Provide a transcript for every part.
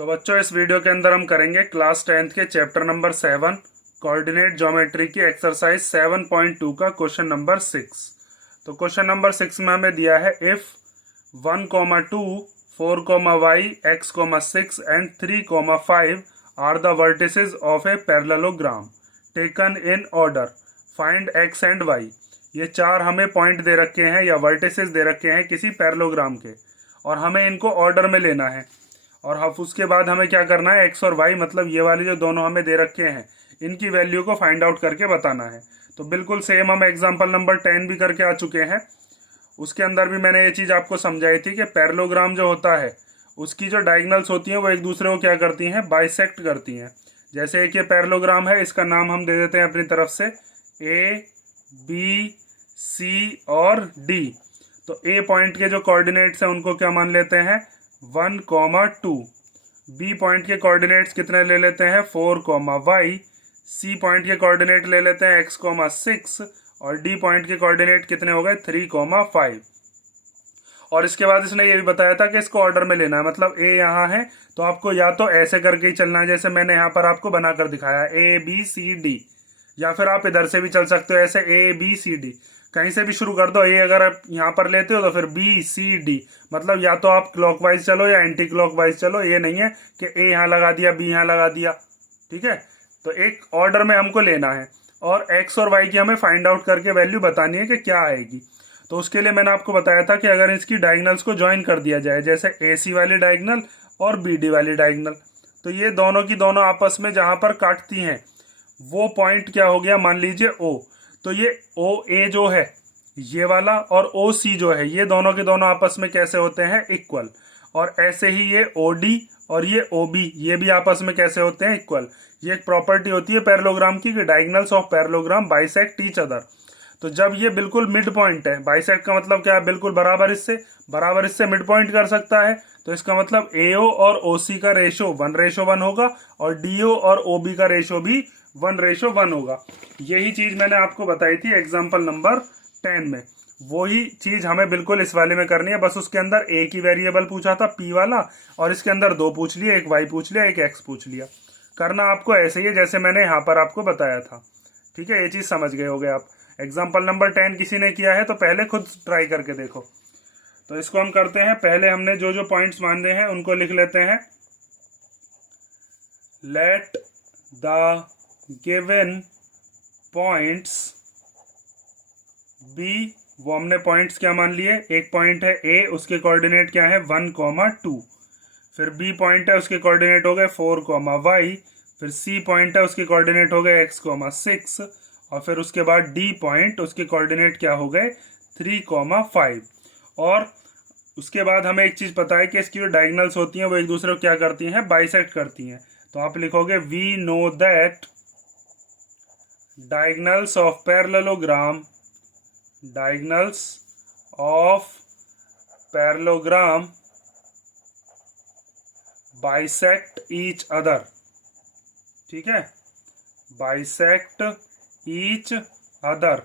तो बच्चों इस वीडियो के अंदर हम करेंगे क्लास 10th के चैप्टर नंबर 7 कोऑर्डिनेट ज्योमेट्री की एक्सरसाइज 7.2 का क्वेश्चन नंबर 6। तो क्वेश्चन नंबर 6 में हमें दिया है if 1,2 4, x, 6 and 3, 5 are the vertices of a parallelogram taken in order find x and y। ये चार हमें पॉइंट दे रखे हैं या वर्टिसेस दे रखे हैं किसी पैरेललोग्राम के, और हमें इनको ऑर्डर में लेना है। और हम उसके बाद हमें क्या करना है, एक्स और वाई मतलब ये वाले जो दोनों हमें दे रखे हैं इनकी वैल्यू को फाइंड आउट करके बताना है। तो बिल्कुल सेम हम एग्जांपल नंबर 10 भी करके आ चुके हैं। उसके अंदर भी मैंने ये चीज़ आपको समझाई थी कि पैरेललोग्राम जो होता है उसकी जो डायगोनल्स होती हैं वो एक दूसरे को क्या करती हैं, बाइसेक्ट करती हैं। जैसे एक ये पैरेललोग्राम है, इसका नाम हम दे देते हैं अपनी तरफ से ए बी सी और डी। तो ए पॉइंट के जो कोऑर्डिनेट्स हैं उनको क्या मान लेते हैं, 1,2। बी पॉइंट के कोऑर्डिनेट्स कितने ले लेते हैं, 4, सी पॉइंट के कोऑर्डिनेट ले लेते हैं x, 6 और डी पॉइंट के कोऑर्डिनेट कितने हो गए, 3, 5। और इसके बाद इसने ये भी बताया था कि इसको ऑर्डर में लेना है, मतलब ए यहाँ है तो आपको या तो ऐसे करके ही चलना है जैसे मैंने यहाँ पर आपको बनाकर दिखाया ABCD, या फिर आप इधर से भी चल सकते हो ऐसे ABCD, कहीं से भी शुरू कर दो। ए अगर आप यहाँ पर लेते हो तो फिर BCD, मतलब या तो आप क्लॉकवाइज चलो या एंटी क्लॉकवाइज चलो। ये नहीं है कि ए यहाँ लगा दिया बी यहाँ लगा दिया, ठीक है। तो एक ऑर्डर में हमको लेना है और एक्स और वाई की हमें फाइंड आउट करके वैल्यू बतानी है कि क्या आएगी। तो उसके लिए मैंने आपको बताया था कि अगर इसकी डायगोनल्स को ज्वाइन कर दिया जाए, जैसे AC वाली डायगोनल और BD वाली डायगोनल, तो ये दोनों की दोनों आपस में जहां पर काटती हैं वो पॉइंट क्या हो गया, मान लीजिए O। तो ये OA जो है ये वाला और OC जो है ये दोनों के दोनों आपस में कैसे होते हैं, इक्वल। और ऐसे ही ये OD और ये OB ये भी आपस में कैसे होते हैं, इक्वल। ये एक प्रॉपर्टी होती है पैरेललोग्राम की कि diagonals of parallelogram bisect each other. तो जब ये बिल्कुल मिड पॉइंट है, बाइसेक्ट का मतलब क्या है, बिल्कुल बराबर हिस्से मिड पॉइंट कर सकता है, तो इसका मतलब AO और OC का रेशो 1:1 होगा और DO और OB का रेशो भी 1:1 होगा। यही चीज मैंने आपको बताई थी एग्जाम्पल नंबर 10 में। वही चीज हमें बिल्कुल इस वाले में करनी है, बस उसके अंदर एक ही वेरिएबल पूछा था P वाला, और इसके अंदर दो पूछ लिए, एक Y पूछ लिया, एक X पूछ लिया। करना आपको ऐसे ही है जैसे मैंने यहाँ पर आपको बताया था, ठीक है। ये चीज समझ गए होगे आप। एग्जाम्पल नंबर 10 किसी ने किया है तो पहले खुद ट्राई करके देखो। तो इसको हम करते हैं, पहले हमने जो जो पॉइंट्स माने हैं उनको लिख लेते हैं। Let the given points B, वो हमने पॉइंट्स क्या मान लिए, एक पॉइंट है A, उसके कोऑर्डिनेट क्या है 1, 2। फिर B पॉइंट है उसके कोऑर्डिनेट हो गए 4, फिर C पॉइंट है उसके कोऑर्डिनेट हो गए x, 6, और फिर उसके बाद D पॉइंट उसके कोऑर्डिनेट क्या हो गए 3, 5। और उसके बाद हमें एक चीज पता है कि इसकी जो डायगोनल्स होती हैं वो एक दूसरे को क्या करती हैं, बाइसेक्ट करती हैं। तो आप लिखोगे we know that diagonals of parallelogram bisect each other, ठीक है, बाइसेक्ट ईच अदर।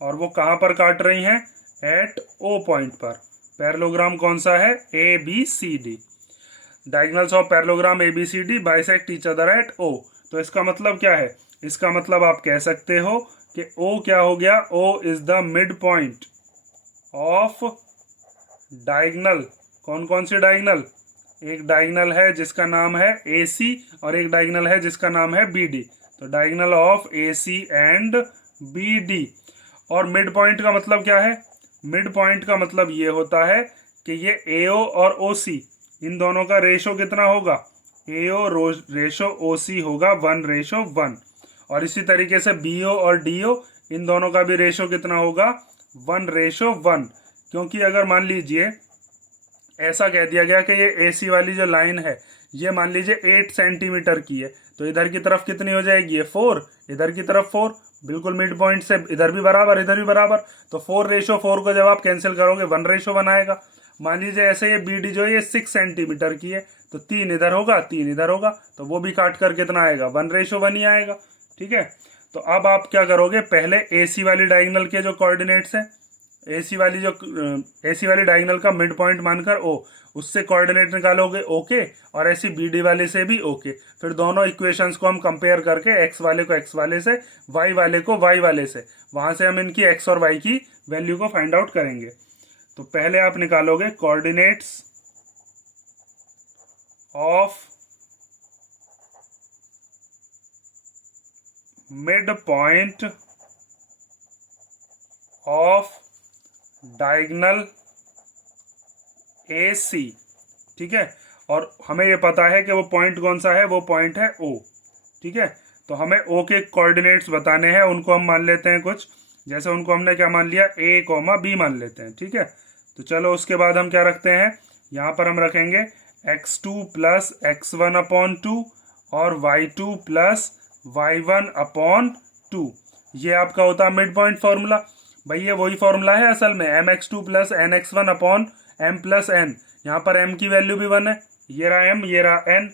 और वो कहां पर काट रही हैं, एट O पॉइंट पर। पैरेललोग्राम कौन सा है, ABCD। Diagonals of parallelogram ABCD bisect each other at O। तो इसका मतलब क्या है, इसका मतलब आप कह सकते हो कि O क्या हो गया, O is the mid point of diagonal. कौन कौन सी डायगोनल, एक डायगोनल है जिसका नाम है AC और एक डायगोनल है जिसका नाम है BD। तो diagonal of AC and BD। और मिड पॉइंट का मतलब क्या है, मिड पॉइंट का मतलब ये होता है कि ये AO और OC इन दोनों का रेशो कितना होगा, AO रेशो OC होगा 1:1। और इसी तरीके से BO और DO इन दोनों का भी रेशो कितना होगा, 1:1। क्योंकि अगर मान लीजिए ऐसा कह दिया गया कि ये AC वाली जो लाइन है ये मान लीजिए 8 सेंटीमीटर की है, तो इधर की तरफ कितनी हो जाएगी, ये 4, इधर की तरफ 4, बिल्कुल मिड पॉइंट से इधर भी बराबर इधर भी बराबर। तो 4:4 को जब आप कैंसिल करोगे 1:1 आएगा। मान लीजिए ऐसे ये BD जो है ये 6 सेंटीमीटर की है, तो 3 इधर होगा 3 इधर होगा, तो वो भी काट कर कितना आएगा, 1:1 ही आएगा, ठीक है। तो अब आप क्या करोगे, पहले AC वाली डायगोनल के जो कोऑर्डिनेट्स हैं, AC वाली डायगोनल का मिड पॉइंट मानकर O, उससे कोऑर्डिनेट निकालोगे ओके, और ऐसी बी डी वाले से भी ओके। फिर दोनों इक्वेशंस को हम कंपेयर करके एक्स वाले को एक्स वाले से, वाई वाले को वाई वाले से, वहां से हम इनकी एक्स और वाई की वैल्यू को फाइंड आउट करेंगे। तो पहले आप निकालोगे coordinates of mid point of diagonal A C, ठीक है। और हमें ये पता है कि वो पॉइंट कौन सा है, वो पॉइंट है ओ, ठीक है। तो हमें ओ के कोऑर्डिनेट्स बताने हैं, उनको हम मान लेते हैं कुछ, जैसे उनको हमने क्या मान लिया, ए कॉमा बी मान लेते हैं, ठीक है। तो चलो उसके बाद हम क्या रखते हैं, यहाँ पर हम रखेंगे x2 प्लस x1 अपॉन 2 और y2 प्लस y1 अपॉन 2। ये आपका होता है मिड पॉइंट फॉर्मूला। भाई ये वही फॉर्मूला है असल में, mx2 plus nx1 upon m plus n। यहाँ पर m की वैल्यू भी 1 है, ये रहा m, ये रहा n,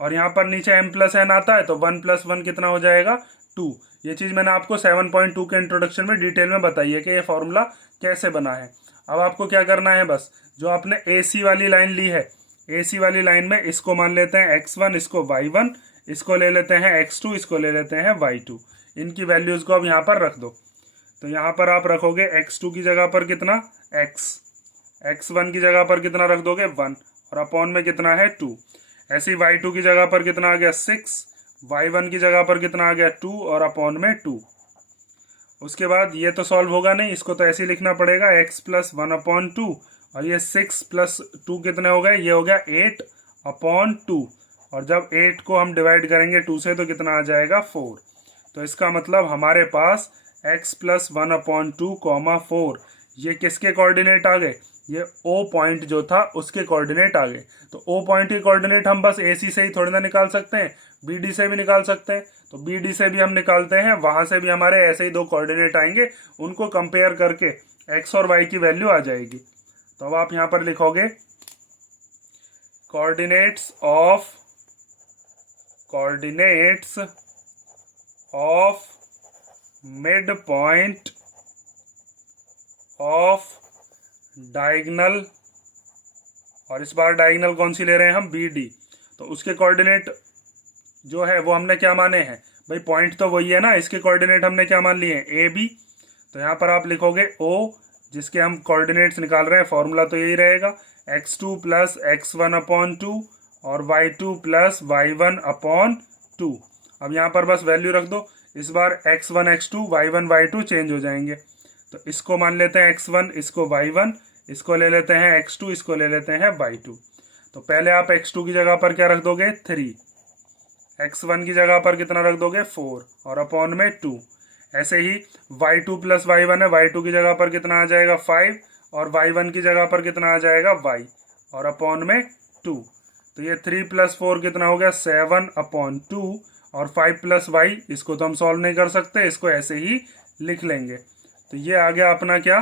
और यहाँ पर नीचे m प्लस n आता है, तो 1 प्लस 1 कितना हो जाएगा, 2। ये चीज़ मैंने आपको 7.2 के इंट्रोडक्शन में डिटेल में बताई है कि ये फॉर्मूला कैसे बना है। अब आपको क्या करना है, बस जो आपने ए सी वाली लाइन ली है, ए सी वाली लाइन में इसको मान लेते हैं x1, इसको y1, इसको ले लेते हैं x2, इसको ले लेते हैं y2। इनकी वैल्यूज़ को अब यहाँ पर रख दो। तो यहाँ पर आप रखोगे x2 की जगह पर कितना x, x1 की जगह पर कितना रख दोगे 1, और अपॉन में कितना है 2। ऐसे ही y2 की जगह पर कितना आ गया 6, y1 की जगह पर कितना आ गया 2 और अपॉन में 2। उसके बाद ये तो सॉल्व होगा नहीं, इसको तो ऐसे ही लिखना पड़ेगा x प्लस 1 अपॉन 2, और ये 6 प्लस 2 कितने हो गए, ये हो गया 8 अपॉन 2। और जब 8 को हम डिवाइड करेंगे 2 से तो कितना आ जाएगा 4। तो इसका मतलब हमारे पास x प्लस 1 अपॉन 2 कॉमा 4, ये किसके कोऑर्डिनेट आ गए, ये ओ पॉइंट जो था उसके कोऑर्डिनेट आ गए। तो ओ पॉइंट के कोऑर्डिनेट हम बस ए सी से ही थोड़ी ना निकाल सकते हैं, बी डी से भी निकाल सकते हैं। तो बी डी से भी हम निकालते हैं, वहां से भी हमारे ऐसे ही दो कोऑर्डिनेट आएंगे, उनको कंपेयर करके एक्स और वाई की वैल्यू आ जाएगी। तो अब आप यहां पर लिखोगे coordinates of mid point of diagonal, और इस बार डायगोनल कौन सी ले रहे हैं हम, बी डी। तो उसके कोऑर्डिनेट जो है वो हमने क्या माने हैं, भाई पॉइंट तो वही है ना, इसके कोऑर्डिनेट हमने क्या मान लिए हैं, ए बी। तो यहाँ पर आप लिखोगे ओ, जिसके हम कोऑर्डिनेट्स निकाल रहे हैं, फॉर्मूला तो यही रहेगा x2 प्लस x1 अपॉन 2 और y2 प्लस y1 अपॉन 2। अब यहाँ पर बस वैल्यू रख दो, इस बार x1 x2 y1 y2 change हो जाएंगे। तो इसको मान लेते हैं x1, इसको y1, इसको ले लेते हैं x2, इसको ले लेते हैं y2। तो पहले आप x2 की जगह पर क्या रख दोगे 3, x1 की जगह पर कितना रख दोगे 4 और अपॉन में 2। ऐसे ही y2 प्लस y1 है, y2 की जगह पर कितना आ जाएगा 5 और y1 की जगह पर कितना आ जाएगा y और अपॉन में 2। तो ये 3 प्लस 4 कितना हो गया 7 अपॉन 2 और 5 प्लस y, इसको तो हम सॉल्व नहीं कर सकते, इसको ऐसे ही लिख लेंगे। तो ये आ गया अपना क्या,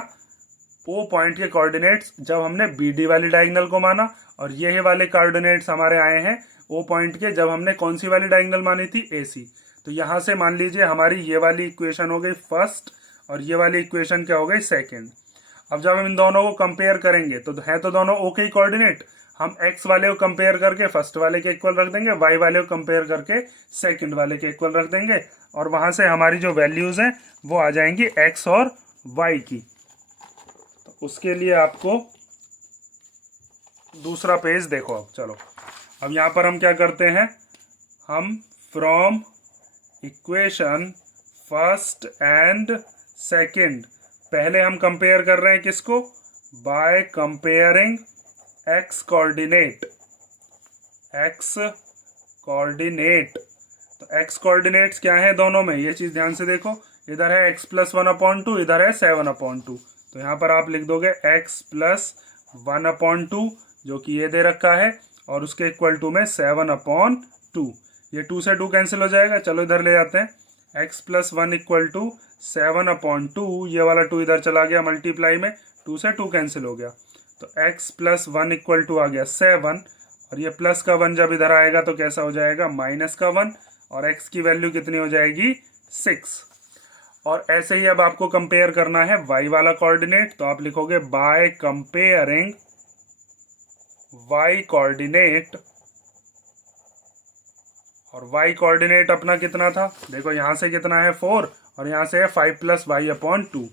ओ पॉइंट के कोऑर्डिनेट्स जब हमने बी डी वाली डायगोनल को माना, और ये वाले कोऑर्डिनेट्स हमारे आए हैं ओ पॉइंट के जब हमने कौन सी वाली डायगोनल मानी थी, ए सी। तो यहाँ से मान लीजिए हमारी ये वाली इक्वेशन हो गई फर्स्ट और ये वाली इक्वेशन क्या हो गई सेकंड। अब जब हम इन दोनों को कंपेयर करेंगे तो है तो दोनों ओ के कोऑर्डिनेट, हम एक्स वाले को कंपेयर करके फर्स्ट वाले के इक्वल रख देंगे, वाई वाले को कंपेयर करके सेकंड वाले के इक्वल रख देंगे, और वहां से हमारी जो वैल्यूज हैं वो आ जाएंगी एक्स और वाई की। तो उसके लिए आपको दूसरा पेज देखो। अब चलो, अब यहाँ पर हम क्या करते हैं, हम from equation first and second, पहले हम कंपेयर कर रहे हैं किसको, by comparing x coordinate, x coordinate. तो एक्स कोऑर्डिनेट्स क्या है दोनों में, ये चीज ध्यान से देखो, इधर है एक्स प्लस 1 अपॉन 2, इधर है 7 अपॉन 2। तो यहाँ पर आप लिख दोगे एक्स प्लस 1 अपॉन 2 जो कि ये दे रखा है, और उसके इक्वल टू में 7 अपॉन 2। ये 2 से 2 कैंसिल हो जाएगा, चलो इधर ले जाते हैं, x plus 1 equal to 7 upon 2, ये वाला 2 इधर चला गया मल्टीप्लाई में, 2 से 2 कैंसिल हो गया। तो x प्लस 1 इक्वल टू आ गया 7, और ये प्लस का 1 जब इधर आएगा तो कैसा हो जाएगा माइनस का 1, और x की वैल्यू कितनी हो जाएगी 6। और ऐसे ही अब आपको कंपेयर करना है y वाला कोऑर्डिनेट, तो आप लिखोगे बाय कंपेयरिंग y कोऑर्डिनेट, और y कोऑर्डिनेट अपना कितना था, देखो यहाँ से कितना है 4 और यहाँ से है 5 प्लस वाई अपॉन 2,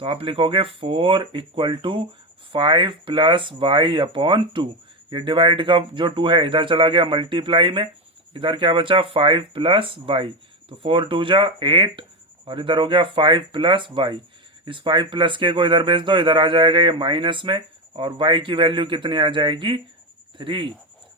तो आप लिखोगे 4 equal to 5 plus y upon 2। ये डिवाइड का जो 2 है इधर चला गया मल्टीप्लाई में, इधर क्या बचा 5 प्लस वाई, तो 4 2 जा 8 और इधर हो गया 5 प्लस वाई। इस 5 प्लस के को इधर भेज दो, इधर आ जाएगा ये माइनस में, और y की वैल्यू कितनी आ जाएगी 3।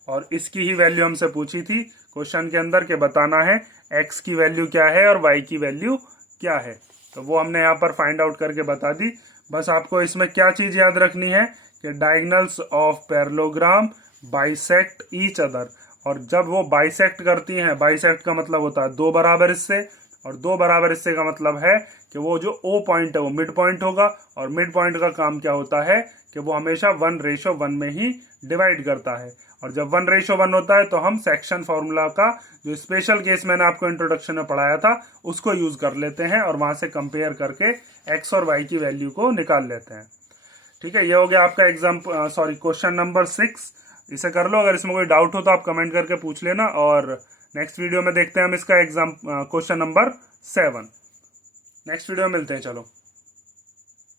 और इसकी ही वैल्यू हमसे पूछी थी क्वेश्चन के अंदर के बताना है x की वैल्यू क्या है और y की वैल्यू क्या है, तो वो हमने यहाँ पर फाइंड आउट करके बता दी। बस आपको इसमें क्या चीज़ याद रखनी है कि diagonals of parallelogram bisect each other, और जब वो बाइसेक्ट करती हैं, बाइसेक्ट का मतलब होता है 2 बराबर हिस्से, और 2 बराबर हिस्से का मतलब है कि वो जो O पॉइंट है वो मिड पॉइंट होगा, और मिड पॉइंट का काम क्या होता है कि वो हमेशा 1:1 में ही डिवाइड करता है, और जब 1:1 होता है तो हम सेक्शन फॉर्मूला का जो स्पेशल केस मैंने आपको इंट्रोडक्शन में पढ़ाया था उसको यूज कर लेते हैं, और वहां से कंपेयर करके x और y की वैल्यू को निकाल लेते हैं। ठीक है, ये हो गया आपका क्वेश्चन नंबर 6। इसे कर लो, अगर इसमें कोई डाउट हो तो आप कमेंट करके पूछ लेना, और नेक्स्ट वीडियो में देखते हैं हम इसका क्वेश्चन नंबर 7। नेक्स्ट वीडियो में मिलते हैं, चलो।